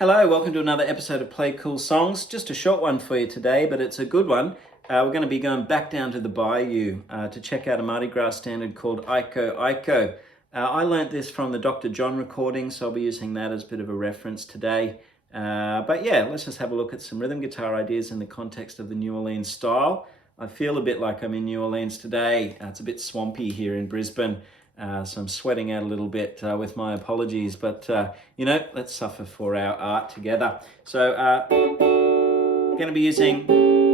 Hello, welcome to another episode of Play Cool Songs. Just a short one for you today, but it's a good one. We're going to be going back down to the Bayou to check out a Mardi Gras standard called Iko Iko. I learnt this from the Dr. John recording, so I'll be using that as a bit of a reference today. But yeah, let's just have a look at some rhythm guitar ideas in the context of the New Orleans style. I feel a bit like I'm in New Orleans today. It's a bit swampy here in Brisbane. So I'm sweating out a little bit with my apologies, but let's suffer for our art together. So I'm going to be using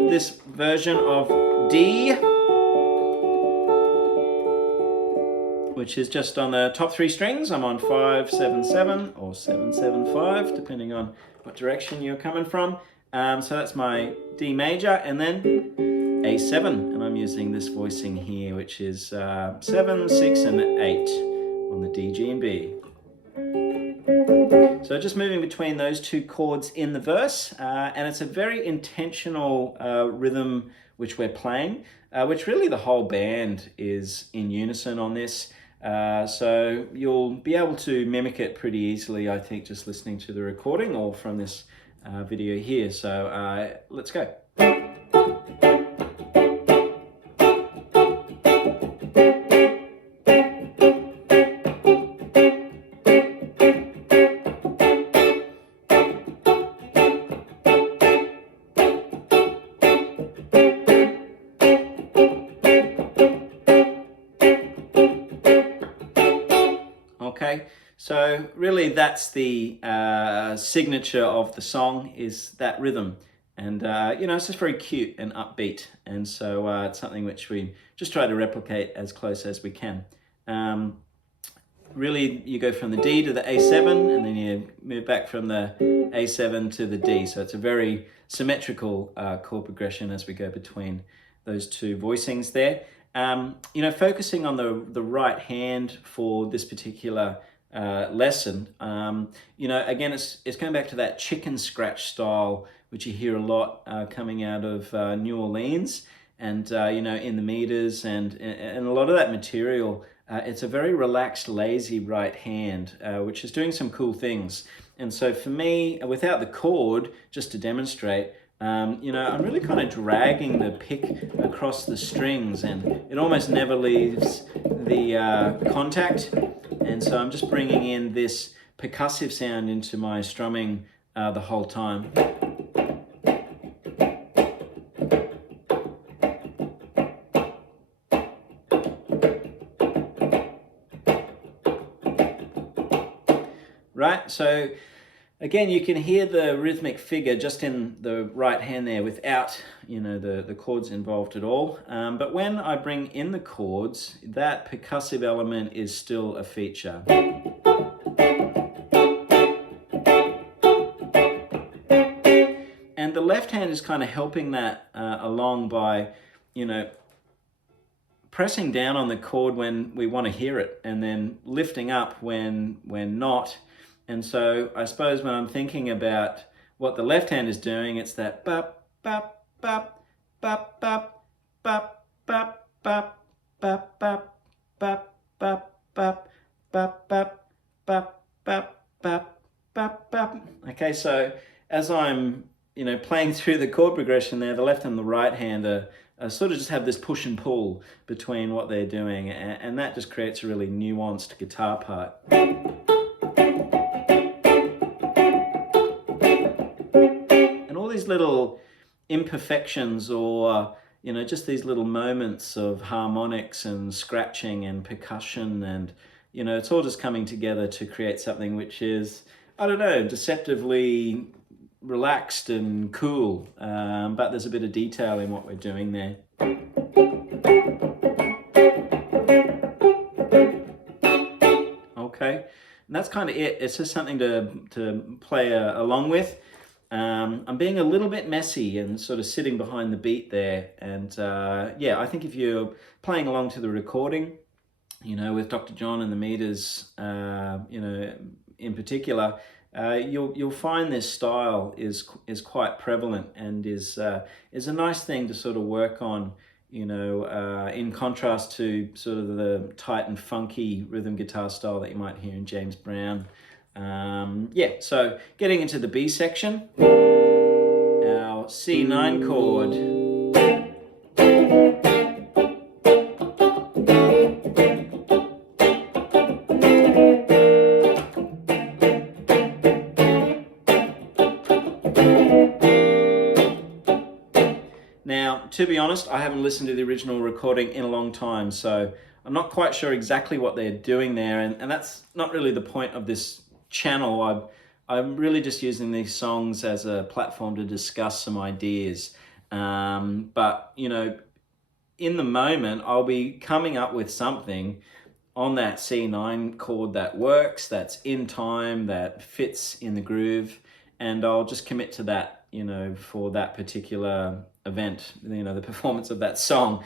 this version of D, which is just on the top three strings. I'm on 5, 7, 7 or 7, 7, 5, depending on what direction you're coming from. So that's my D major, and then A7, and I'm using this voicing here, which is 7, 6, and 8 on the D, G, and B. So just moving between those two chords in the verse, and it's a very intentional rhythm which we're playing, which really the whole band is in unison on this. So you'll be able to mimic it pretty easily, I think, just listening to the recording or from this video here. So let's go. Okay, so really that's the signature of the song, is that rhythm. And it's just very cute and upbeat. And so it's something which we just try to replicate as close as we can. Really, you go from the D to the A7, and then you move back from the A7 to the D. So it's a very symmetrical chord progression as we go between those two voicings there. Focusing on the right hand for this particular lesson, again, it's going back to that chicken scratch style, which you hear a lot coming out of New Orleans, and in the meters and a lot of that material. It's a very relaxed, lazy right hand, which is doing some cool things. And so for me, without the chord, just to demonstrate, I'm really kind of dragging the pick across the strings, and it almost never leaves the contact. And so I'm just bringing in this percussive sound into my strumming the whole time. Right, so again, you can hear the rhythmic figure just in the right hand there without, the chords involved at all. But when I bring in the chords, that percussive element is still a feature. And the left hand is kind of helping that along by, pressing down on the chord when we want to hear it, and then lifting up when not. And so I suppose when I'm thinking about what the left hand is doing, it's that bop, bop, bop, bop, bop, bop, bop, bop, bop, bop, bop, bop, bop, bop, bop, bop, bop, bop, bop, bop. Okay, so as I'm, playing through the chord progression there, the left and the right hand are sort of just have this push and pull between what they're doing, and that just creates a really nuanced guitar part. Little imperfections, or just these little moments of harmonics and scratching and percussion, and it's all just coming together to create something which is, I don't know, deceptively relaxed and cool, but there's a bit of detail in what we're doing there. Okay, and that's kind of it. It's just something to play along with. I'm being a little bit messy and sort of sitting behind the beat there. And I think if you're playing along to the recording, with Dr. John and the meters, in particular, you'll find this style is quite prevalent, and is a nice thing to sort of work on, in contrast to sort of the tight and funky rhythm guitar style that you might hear in James Brown. Yeah, so getting into the B section, our C9 chord. Now, to be honest, I haven't listened to the original recording in a long time, so I'm not quite sure exactly what they're doing there, and that's not really the point of this channel. I'm really just using these songs as a platform to discuss some ideas. But, you know, in the moment, I'll be coming up with something on that C9 chord that works, that's in time, that fits in the groove, and I'll just commit to that, you know, for that particular event, you know, the performance of that song.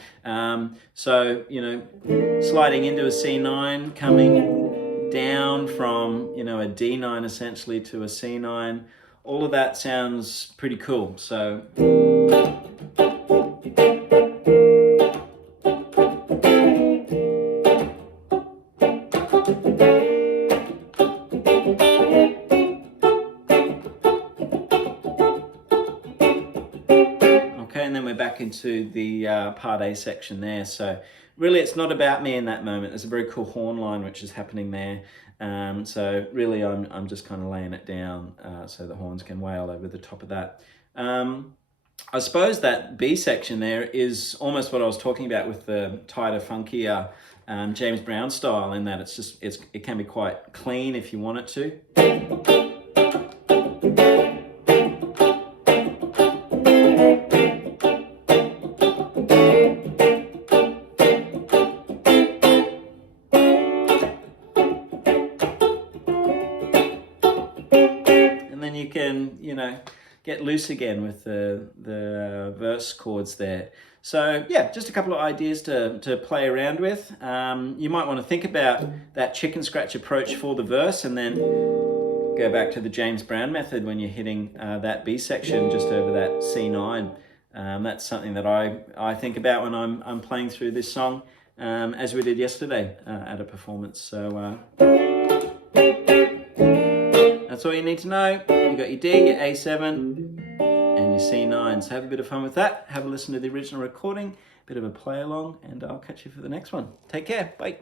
So, you know, sliding into a C9, coming down from, you know, a D9 essentially to a C9, all of that sounds pretty cool. So okay, and then we're back into the part A section there. So really it's not about me in that moment. There's a very cool horn line which is happening there. So really I'm just kind of laying it down so the horns can wail over the top of that. I suppose that B section there is almost what I was talking about with the tighter, funkier James Brown style, in that it can be quite clean if you want it to. And then you can, you know, get loose again with the verse chords there. So yeah, just a couple of ideas to play around with. You might want to think about that chicken scratch approach for the verse, and then go back to the James Brown method when you're hitting that B section just over that C9. That's something that I think about when I'm playing through this song, as we did yesterday at a performance. So that's all you need to know. You got your D, your A7, and your C9. So have a bit of fun with that. Have a listen to the original recording, bit of a play along, and I'll catch you for the next one. Take care. Bye.